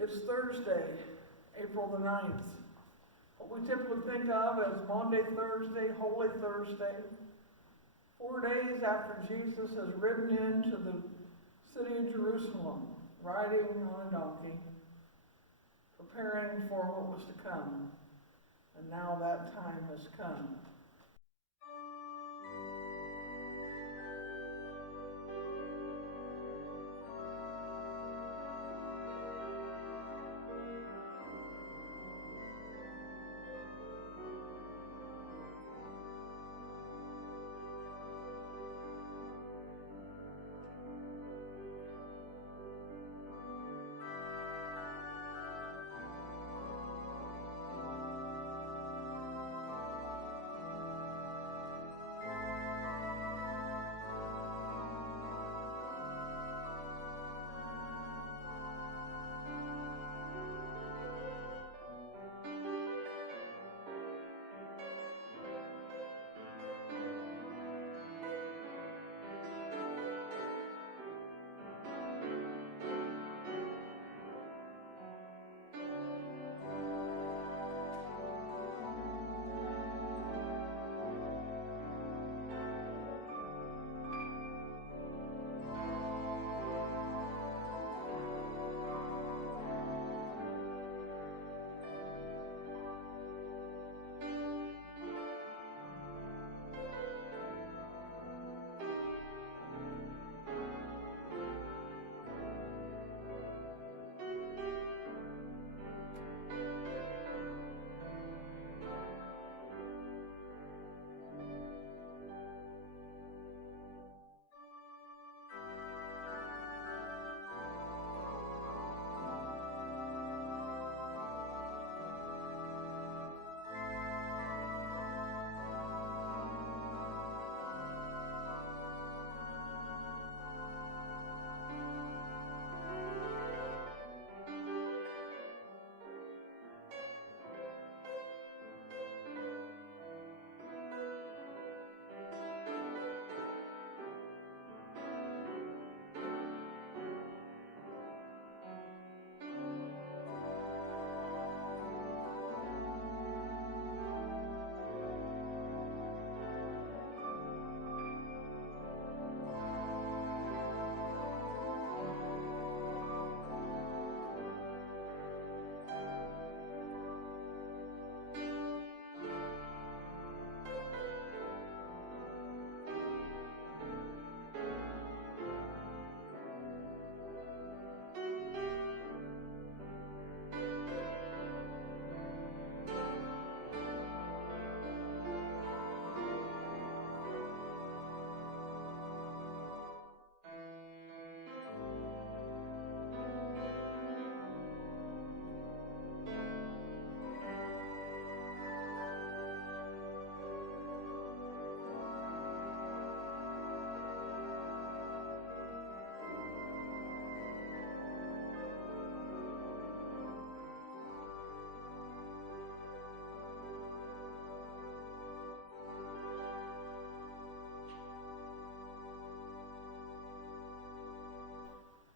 It's Thursday, April the 9th. What we typically think of as Maundy Thursday, Holy Thursday. 4 days after Jesus has ridden into the city of Jerusalem, riding on a donkey, preparing for what was to come. And now that time has come.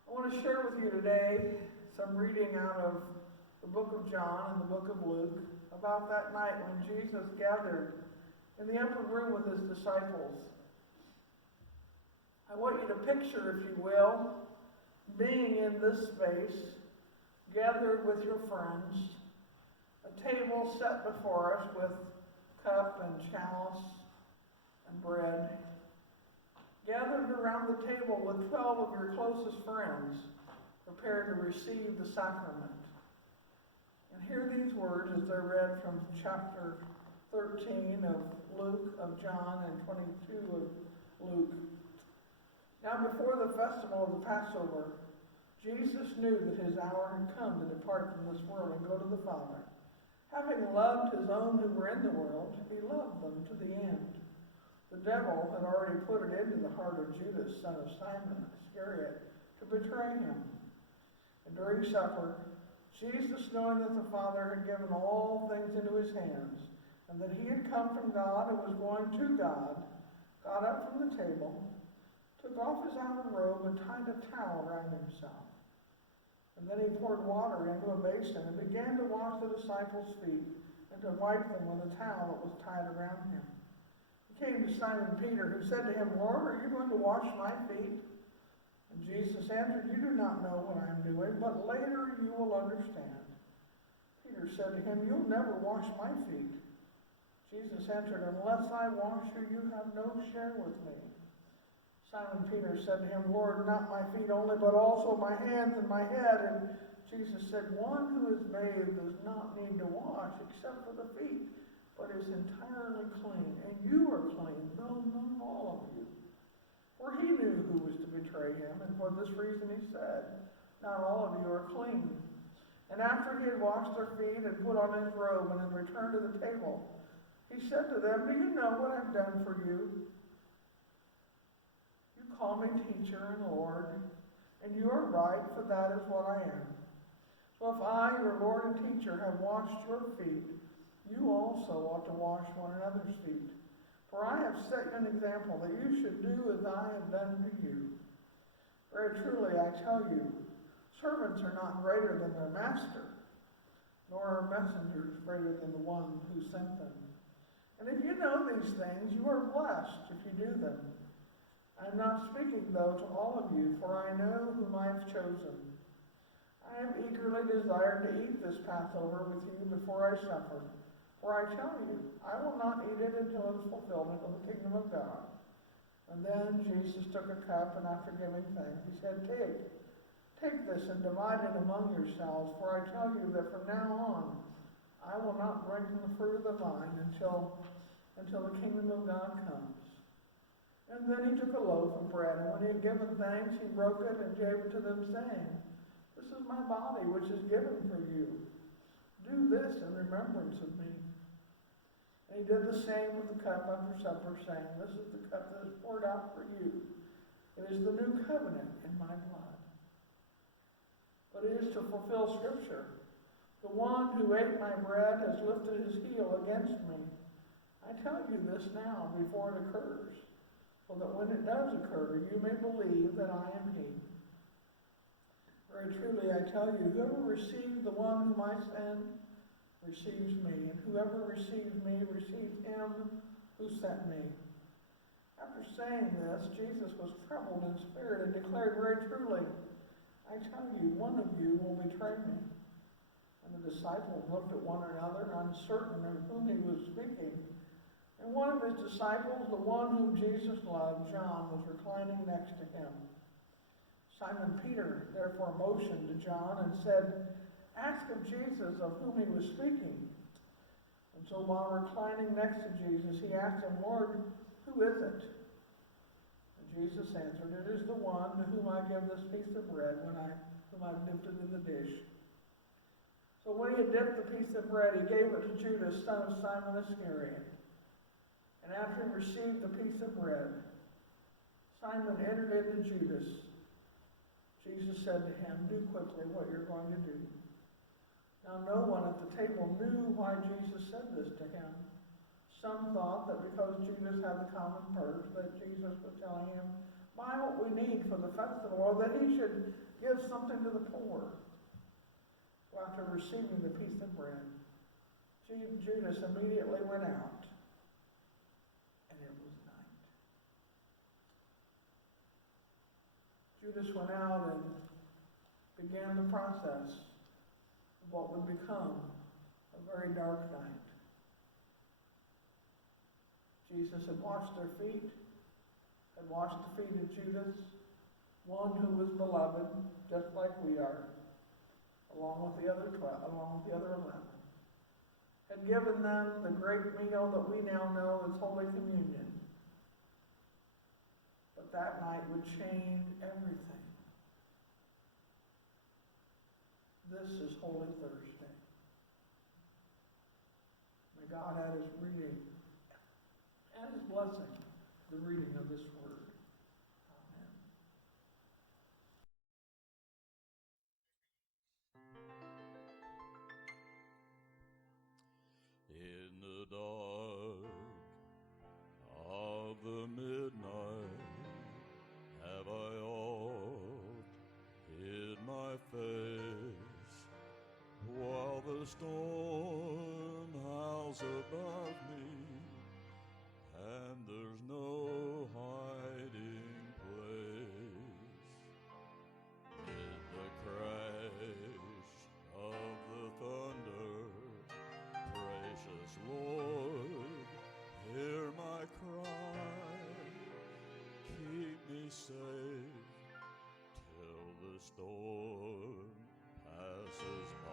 I want to share with you today some reading out of the book of John and the book of Luke about that night when Jesus gathered in the upper room with his disciples. I want you to picture, if you will, being in this space, gathered with your friends, a table set before us with cup and chalice and bread, gathered around the table with 12 of your closest friends, prepared to receive the sacrament. And hear these words as they're read from chapter 13 of Luke, of John, and 22 of Luke. Now before the festival of the Passover, Jesus knew that his hour had come to depart from this world and go to the Father. Having loved his own who were in the world, he loved them to the end. The devil had already put it into the heart of Judas, son of Simon Iscariot, to betray him. And during supper, Jesus, knowing that the Father had given all things into his hands, and that he had come from God and was going to God, got up from the table, took off his outer robe, and tied a towel around himself. And then he poured water into a basin and began to wash the disciples' feet and to wipe them with a towel that was tied around him. He came to Simon Peter, who said to him, Lord, are you going to wash my feet? And Jesus answered, you do not know what I am doing, but later you will understand. Peter said to him, you'll never wash my feet. Jesus answered, unless I wash you, you have no share with me. Simon Peter said to him, Lord, not my feet only, but also my hands and my head. And Jesus said, one who is bathed does not need to wash except for the feet, but is entirely clean. And you are clean, though not all of you. For he knew who was to betray him, and for this reason he said, not all of you are clean. And after he had washed their feet and put on his robe and had returned to the table, he said to them, do you know what I've done for you? You call me teacher and Lord, and you are right, for that is what I am. So if I, your Lord and teacher, have washed your feet, you also ought to wash one another's feet. For I have set you an example that you should do as I have done to you. Very truly, I tell you, servants are not greater than their master, nor are messengers greater than the one who sent them. And if you know these things, you are blessed if you do them. I am not speaking, though, to all of you, for I know whom I have chosen. I have eagerly desired to eat this Passover with you before I suffer. For I tell you, I will not eat it until it is fulfillment of the kingdom of God. And then Jesus took a cup, and after giving thanks, he said, Take this and divide it among yourselves, for I tell you that from now on I will not drink from the fruit of the vine until the kingdom of God comes. And then he took a loaf of bread, and when he had given thanks, he broke it and gave it to them, saying, This is my body, which is given for you. Do this in remembrance of me. And he did the same with the cup after supper, saying, This is the cup that is poured out for you. It is the new covenant in my blood. But it is to fulfill Scripture. The one who ate my bread has lifted his heel against me. I tell you this now before it occurs, so that when it does occur, you may believe that I am he. Very truly, I tell you, whoever receives the one whom I send receives me, and whoever receives me receives him who sent me. After saying this, Jesus was troubled in spirit and declared very truly, I tell you, one of you will betray me. And the disciples looked at one another, uncertain of whom he was speaking. And one of his disciples, the one whom Jesus loved, John, was reclining next to him. Simon Peter therefore motioned to John and said, Ask of Jesus of whom he was speaking. And so while reclining next to Jesus, he asked him, Lord, who is it? And Jesus answered, It is the one to whom I give this piece of bread whom I've dipped it in the dish. So when he had dipped the piece of bread, he gave it to Judas, son of Simon Iscariot. And after he received the piece of bread, Simon entered into Judas. Jesus said to him, Do quickly what you're going to do. Now no one at the table knew why Jesus said this to him. Some thought that because Judas had the common purse, that Jesus was telling him, Buy what we need for the festival, or that he should give something to the poor. So after receiving the piece of bread, Judas immediately went out. Judas went out and began the process of what would become a very dark night. Jesus had washed their feet, had washed the feet of Judas, one who was beloved, just like we are, along with the other 11, had given them the great meal that we now know as Holy Communion. But that night would change everything. This is Holy Thursday. May God add his reading and his blessing to the reading of this word. Amen. In the dark of the midnight have I oft hid my face while the storm howls above me, and there's no hiding place. In the crash of the thunder, precious Lord, hear my cry. Keep me safe till the storm passes by.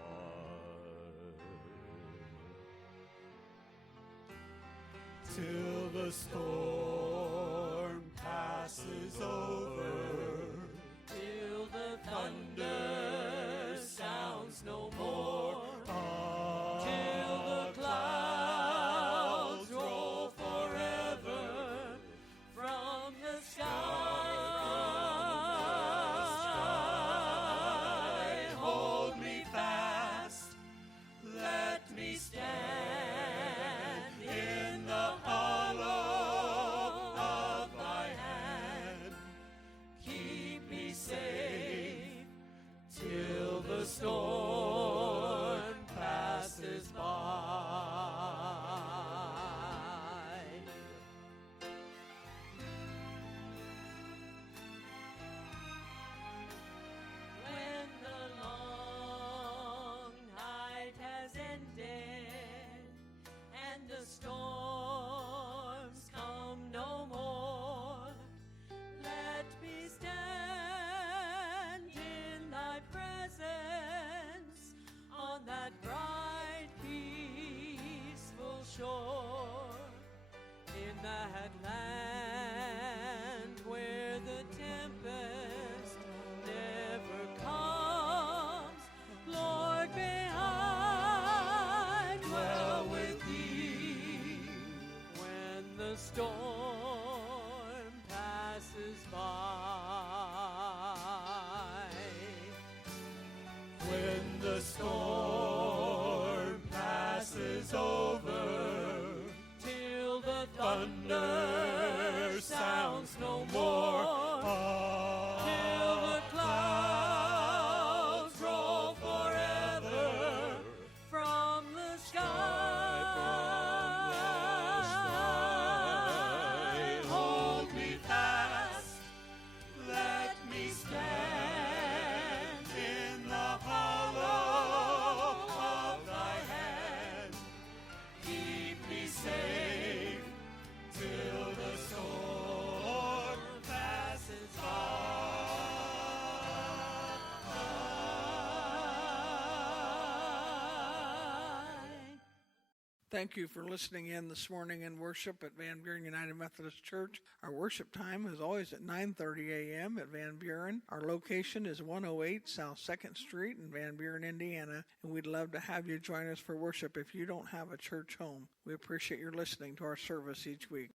Till the storm passes over, till the thunder sounds no more, till the clouds roll forever from the sky. Hold me fast, let me stand in the hollow of thy hand. Keep me safe till the storm passes by. When the long night has ended and the storms come no more, let me stand in thy presence on that bright, peaceful shore, in that land where the tempest never comes. Lord, may I dwell with thee when the storm passes by. When the storm passes over, till the thunder sounds no more, till the clouds roll forever from the sky. Hold me fast, let me stand in the hollow of thy hand. Keep me safe till the storm passes by. Thank you for listening in this morning in worship at Van Buren United Methodist Church. Our worship time is always at 9:30 a.m. at Van Buren. Our location is 108 South 2nd Street in Van Buren, Indiana, and we'd love to have you join us for worship if you don't have a church home. We appreciate your listening to our service each week.